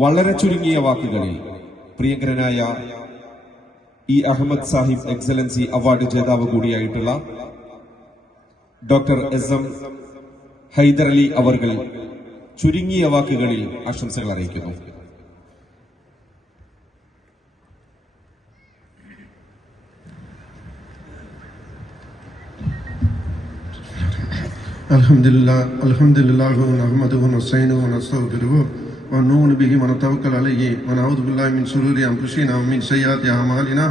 വളരെ ചുരുങ്ങിയ വാക്കുകളിൽ പ്രിയങ്കരനായ ഇ അഹമ്മദ് സാഹിബ് എക്സലൻസി അവാർഡ് ജേതാവ് കൂടിയായിട്ടുള്ള ഡോക്ടർ എസ്.എം. ഹൈദർ അലി അവർകൾ ചുരുങ്ങിയ വാക്കുകളിൽ ആശംസകൾ അറിയിക്കുന്നു. Alhamdulillah nahmaduhu wa nasta'inuhu wa nastaghfiruhu wa nu'minu bihi wa natawakkal alayhi wa na'udhu billahi min shururi anfusina wa min sayyiati a'malina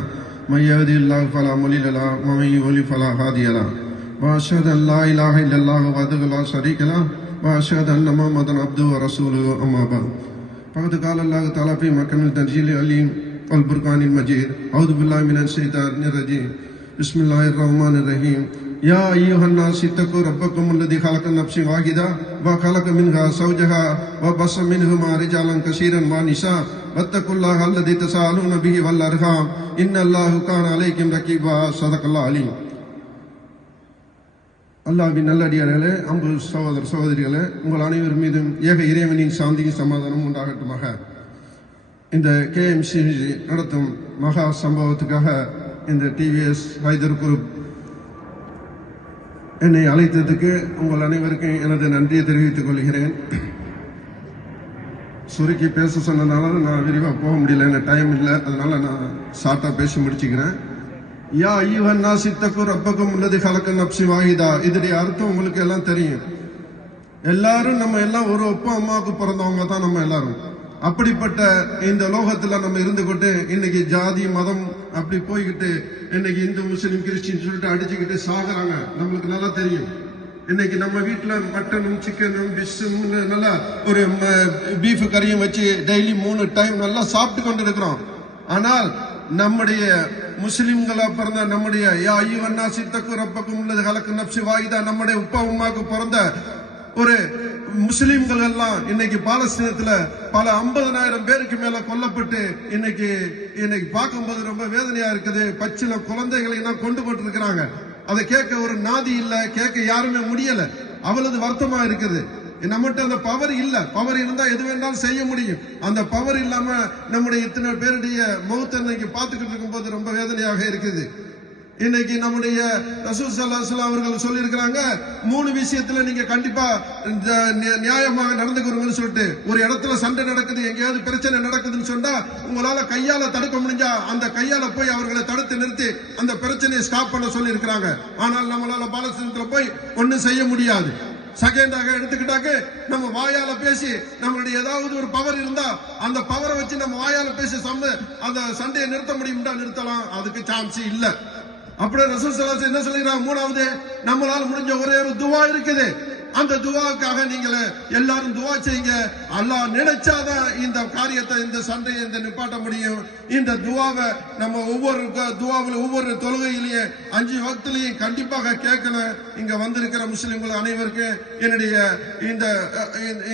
man yahdihillahu fala mudilla lahu wa man yudlil fala hadiya lahu wa ashhadu an la ilaha illallah wahdahu la sharika lahu wa ashhadu anna Muhammadan abduhu wa rasuluhu amma ba'd. Faqad qala Allah ta'ala fi mahkamil tanzilil alim wal furqanil majid. A'udhu billahi minash shaitanir rajim. Bismillahir rahmanir rahim. يا أيها الناس اتقوا ربكم الذي خلق نفسا واحدة وخلق منها زوجها وبث منهما رجالا كثيرا ونساء واتقوا الله الذي تساءلون به والأرحام إن الله كان عليكم رقيبا. صدق الله العليم. அல்லாஹ்வின் நல்லடியார்களே, அன்பு சகோதர சகோதரிகளே, உங்கள் அனைவர் மீதும் ஏக இறைவனின் சாந்தியும் சமாதானம் உண்டாகட்டுமாக. இந்த KMC நடத்தும் மகா சம்பவத்துக்காக இந்த TVS ஹைதர் குரூப் என்னை அழைத்ததுக்கு உங்கள் அனைவருக்கும் எனது நன்றியை தெரிவித்துக் கொள்கிறேன். சுருக்கி பேச சொன்னதுனால நான் விரிவாக போக முடியல, எனக்கு டைம் இல்லை, அதனால நான் ஷார்ட்டாக பேசி முடிச்சுக்கிறேன். யா ஐயுஹன் நாஸ் இத்தகு ரப்பக்கும் அல்லதி ஹலக நஃப்ஸி வாஹிதா. இதோடைய அர்த்தம் உங்களுக்கு எல்லாம் தெரியும். எல்லாரும் நம்ம எல்லாம் ஒரு அப்பா அம்மாவுக்கு பிறந்தவங்க தான் நம்ம எல்லாரும். அப்படிப்பட்ட இந்த லோகத்துல நம்ம இருந்து கொண்டு இன்னைக்கு ஜாதி மதம் அப்படி போய்கிட்டு இன்னைக்கு இந்து முஸ்லீம் கிறிஸ்டின் சொல்லிட்டு அடிச்சுக்கிட்டு சாகுறாங்க. நம்மளுக்கு நல்லா தெரியும். இன்னைக்கு நம்ம வீட்டுல மட்டனும் சிக்கனும் பிஷ்ஷும் நல்லா ஒரு பீஃப் கறியும் வச்சு டெய்லி 3 டைம் நல்லா சாப்பிட்டு கொண்டு இருக்கிறோம். ஆனால் நம்முடைய முஸ்லிம்களா பிறந்த நம்முடைய யா ஐயுஹன் நாஸ் இத்தகு ரப்பக்கும் அல்லதி ஹலக நஃப்ஸி வாஹிதா நம்முடைய உப்பா உம்மாக்கு பிறந்த ஒரு முஸ்லிம்கள் எல்லாம் இன்னைக்கு பாலஸ்தீனத்துல பல 50,000 பேருக்கு மேல கொல்லப்பட்டு இன்னைக்கு பார்க்கும்போது ரொம்ப வேதனையா இருக்குது. பச்சில குழந்தைகளை எல்லாம் கொண்டு போட்டு இருக்கிறாங்க. அதை கேட்க ஒரு நாதி இல்ல, கேட்க யாருமே முடியல. அவ்வளவு வருத்தமா இருக்குது. நம்மகிட்ட அந்த பவர் இல்ல. பவர் இருந்தா எது வேணாலும் செய்ய முடியும். அந்த பவர் இல்லாம நம்முடைய இத்தனை பேருடைய மௌத்தை இன்னைக்கு பார்த்துக்கிட்டு இருக்கும் போது ரொம்ப வேதனையாக இருக்குது. இன்னைக்கு நம்முடைய ரசூல் ஸல்லல்லாஹு அலைஹி வஸல்லம் அவர்கள் சொல்லி இருக்கிறாங்க, 3 விஷயத்துல நீங்க கண்டிப்பா நியாயமாக நடந்துக்கிறீங்கன்னு சொல்லிட்டு. ஒரு இடத்துல சண்டை நடக்குது, எங்கேயாவது பிரச்சனை நடக்குதுன்னு சொன்னா உங்களால கையால தடுக்க முடிஞ்சா அந்த கையால போய் அவர்களை தடுத்து நிறுத்தி அந்த பிரச்சனையை ஸ்டாப் பண்ண சொல்லி இருக்கிறாங்க. ஆனால் நம்மளால பாலஸ்தீனத்துல போய் ஒன்னும் செய்ய முடியாது. செகண்டாக எடுத்துக்கிட்டாக்க நம்ம வாயால பேசி நம்மளுடைய ஏதாவது ஒரு பவர் இருந்தா அந்த பவரை வச்சு நம்ம வாயால பேசி அந்த சண்டையை நிறுத்த முடியும்டா நிறுத்தலாம். அதுக்கு சான்ஸ் இல்ல. அப்படியே ரசூல் ஸல்லல்லாஹு அலைஹி வஸல்லம் என்ன சொல்றாங்க, 3வது நம்மளால முடிஞ்ச ஒரே ஒரு துவா இருக்குது. அந்த துவாவுக்காக நீங்க எல்லாரும் துவா செய்யுங்க. அல்லாஹ் நினைச்சாதான் இந்த காரியத்தை இந்த சண்டையை நிப்பாட்ட முடியும். இந்த துவாவை நம்ம ஒவ்வொரு துவாவிலும் ஒவ்வொரு தொழுகையிலையும் 5 வக்திலையும் கண்டிப்பாக கேட்கணும். இங்க வந்திருக்கிற முஸ்லிம்கள் அனைவருக்கும் என்னுடைய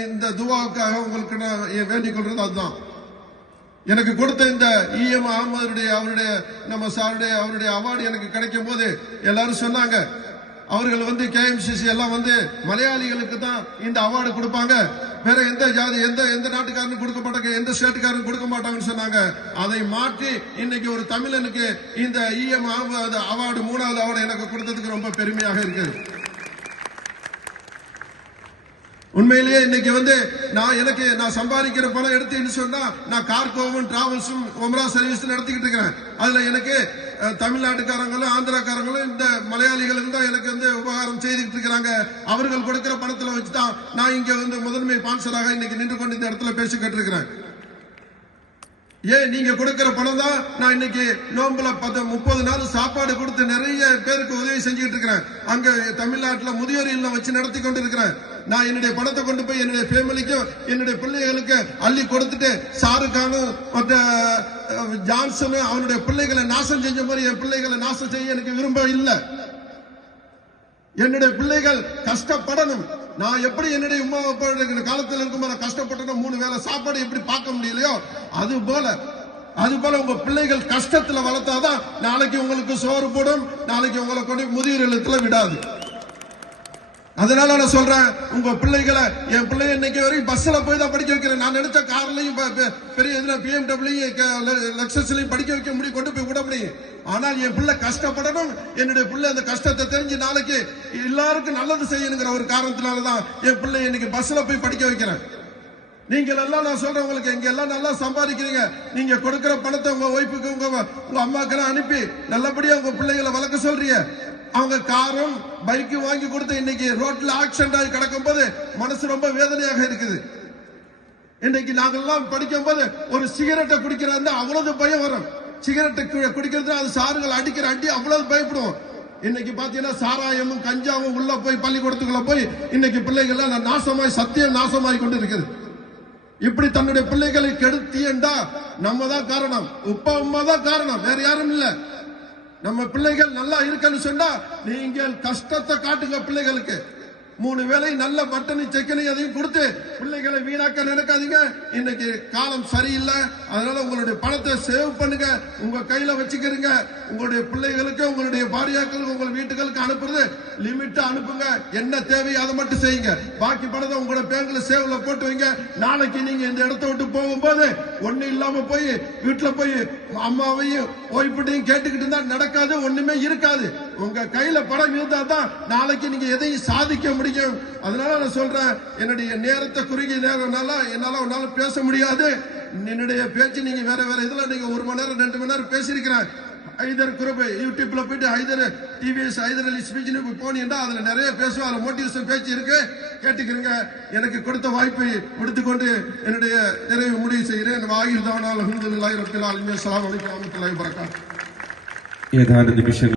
இந்த துவாவுக்காக உங்களுக்கு நான் வேண்டிக் கொள்றது அதுதான். எனக்கு கொடுத்த இந்த இஎம் அஹமதுடைய அவருடைய அவார்டு எனக்கு கிடைக்கும் போது எல்லாரும் சொன்னாங்க, அவர்கள் KMCC எல்லாம் மலையாளிகளுக்கு தான் இந்த அவார்டு கொடுப்பாங்க, வேற எந்த ஜாதி எந்த நாட்டுக்காரனும் கொடுக்க மாட்டாங்க, எந்த ஸ்டேட்டுக்காரனும் கொடுக்க மாட்டாங்கன்னு சொன்னாங்க. அதை மாற்றி இன்னைக்கு ஒரு தமிழனுக்கு இந்த இஎம் அஹமது அவார்டு 3வது அவார்டு எனக்கு கொடுத்ததுக்கு ரொம்ப பெருமையாக இருக்கு. உண்மையிலேயே இன்னைக்கு நான் சம்பாதிக்கிற பணம் எடுத்துன்னு சொன்னா நான் கார்கோவும் டிராவல்ஸும் உம்ரா சர்வீஸ் நடத்திக்கிட்டு இருக்கிறேன். அதுல எனக்கு தமிழ்நாட்டுக்காரங்களும் ஆந்திராக்காரங்களும் இந்த மலையாளிகளும் தான் எனக்கு உபகாரம் செய்துட்டு இருக்கிறாங்க. அவர்கள் கொடுக்கிற பணத்துல வச்சுதான் நான் இங்க முதன்மை ஸ்பான்சராக இன்னைக்கு நின்று கொண்டு இந்த இடத்துல பேசிக்கிட்டு இருக்கிறேன். ஏன் நீங்க கொடுக்கிற பணம் தான் நான் இன்னைக்கு நோம்புல 30 நாள் சாப்பாடு கொடுத்து நிறைய பேருக்கு உதவி செஞ்சுட்டு இருக்கிறேன். அங்க தமிழ்நாட்டுல முதியோர் இல்லம் வச்சு நடத்தி கொண்டு இருக்கிறேன். நான் என்னுடைய பணத்தை கொண்டு போய் என்னுடைய ஃபேமிலிக்கும் என்னுடைய பிள்ளைகளுக்கு அள்ளி கொடுத்துட்டு ஷாருக்கானும் மற்ற ஜான்சனும் அவனுடைய பிள்ளைகளை நாசம் செஞ்ச மாதிரி என் பிள்ளைகளை நாசம் செய்ய எனக்கு விரும்ப இல்லை. என்னுடைய பிள்ளைகள் கஷ்டப்படணும். நான் எப்படி என்னுடைய உமா காலத்தில் இருக்கும்போது கஷ்டப்பட்டணும், 3 வேளை சாப்பாடு எப்படி பார்க்க முடியலையோ அது போல உங்க பிள்ளைகள் கஷ்டத்துல வளர்த்தாதான் நாளைக்கு உங்களுக்கு சோறு போடும், நாளைக்கு உங்களை கொண்டு முதியோர் இல்லத்துல விடாது. அதனால நான் சொல்றேன், உங்க பிள்ளைகளை, என் பிள்ளைய இன்னைக்கு வரைக்கும் பஸ்ல போய் தான் படிக்க வைக்கிறேன். நான் நினைச்ச கார்லயும் பெரிய இதுல BMW லெக்சஸ்லயும் படிக்க வைக்க முடியும், கொண்டு போய் விட முடியும். ஆனால் என் பிள்ளை கஷ்டப்படணும், என்னுடைய பிள்ளை அந்த கஷ்டத்தை தெரிஞ்சு நாளைக்கு எல்லாருக்கும் நல்லது செய்யணுங்கிற ஒரு காரணத்தினாலதான் என் பிள்ளை இன்னைக்கு பஸ்ல போய் படிக்க வைக்கிறேன். நீங்கள் எல்லாம் நான் சொல்றேன், உங்களுக்கு இங்க எல்லாம் நல்லா சம்பாதிக்கிறீங்க. நீங்க கொடுக்கிற பணத்தை உங்க ஒய்ஃபுக்கு, உங்க அம்மாக்கெல்லாம் அனுப்பி நல்லபடியா உங்க பிள்ளைகளை வளர்க்க சொல்றீங்க. அவங்க காரும் பைக்கும் வாங்கி கொடுத்து இன்னைக்கு ரோட்ல ஆக்சிடென்ட் ஆகி கிடக்கும் போது மனசு ரொம்ப வேதனையாக இருக்குது. இன்னைக்கு நாங்கெல்லாம் படிக்கும் போது ஒரு சிகரெட்டை குடிக்கிறது அவ்வளவு பயம் வரும். சிகரெட்டை குடிக்கிறது அது சாருகள் அடிக்கிற அடி அவ்வளவு பயப்படுவோம். இன்னைக்கு பாத்தீங்கன்னா சாராயமும் கஞ்சாவும் உள்ள போய் பள்ளிக்கூடத்துக்குள்ள போய் இன்னைக்கு பிள்ளைகள் எல்லாம் நாசமாய், சத்தியம் நாசமாய் கொண்டு இருக்குது. இப்படி தன்னுடைய பிள்ளைகளை கெடுத்தியண்டா நம்ம தான் காரணம், உப்பா அம்மா தான் காரணம், வேற யாரும் இல்ல. நம்ம பிள்ளைகள் நல்லா இருக்குன்னு சொன்னா நீங்கள் கஷ்டத்தை காட்டுங்க பிள்ளைகளுக்கு. 3 வேளை நல்ல மட்டனி செக்கனி அதையும் கொடுத்து பிள்ளைகளை வீணாக்க நினைக்காதீங்க. இன்னைக்கு காலம் சரியில்லை, அதனால உங்களுடைய பணத்தை சேவ் பண்ணுங்க, உங்க கையில வச்சுக்கிறீங்க. உங்களுடைய பிள்ளைகளுக்கு, உங்களுடைய பாரியாக்களுக்கு, உங்க வீட்டுகளுக்கு அனுப்புறது லிமிட்டா அனுப்புங்க. என்ன தேவையோ அதை மட்டும் செய்யுங்க. பாக்கி பணத்தை உங்களோட பேங்க்ல சேவ்ல போட்டு வைங்க. நாளைக்கு நீங்க இந்த இடத்த விட்டு போகும்போது ஒண்ணு இல்லாம போய் வீட்டுல போய் அம்மாவையும் ஓய்வுட்டையும் கேட்டுக்கிட்டு இருந்தா நடக்காது, ஒண்ணுமே இருக்காது. உங்க கையில பணம் இருந்தா தான் நாளைக்கு நீங்க எதையும் சாதிக்க முடியும். அதனால நான் சொல்றேன், என்னுடைய நேரத்தை குறுகிய நேரம்னால என்னால பேச முடியாது. என்னுடைய பேச்சு நீங்க வேற வேற இதுல நீங்க 1 மணி நேரம் 2 மணி நேரம் பேசியிருக்கிறேன். ஐதர் குரூப் யூடியூப்ல போயிட்டு ஐதர் டிவிஎஸ் ஐதர் அலி ஸ்பீச் போனீங்கன்னா அதுல நிறைய பேசுவோம். அதுல மோட்டிவேஷன் பேச்சு இருக்கு, கேட்டுக்கிறீங்க. எனக்கு கொடுத்த வாய்ப்பை முடித்துக்கொண்டு என்னுடைய நிறைவு முடிவு செய்கிறேன். வாயில் தான் அல்ஹம்துலில்லாஹி ரப்பில் ஆலமீன். அஸ்ஸலாமு அலைக்கும் வரஹ்மத்துல்லாஹி வபரகாத்துஹு. ഏതാനും നിമിഷങ്ങൾ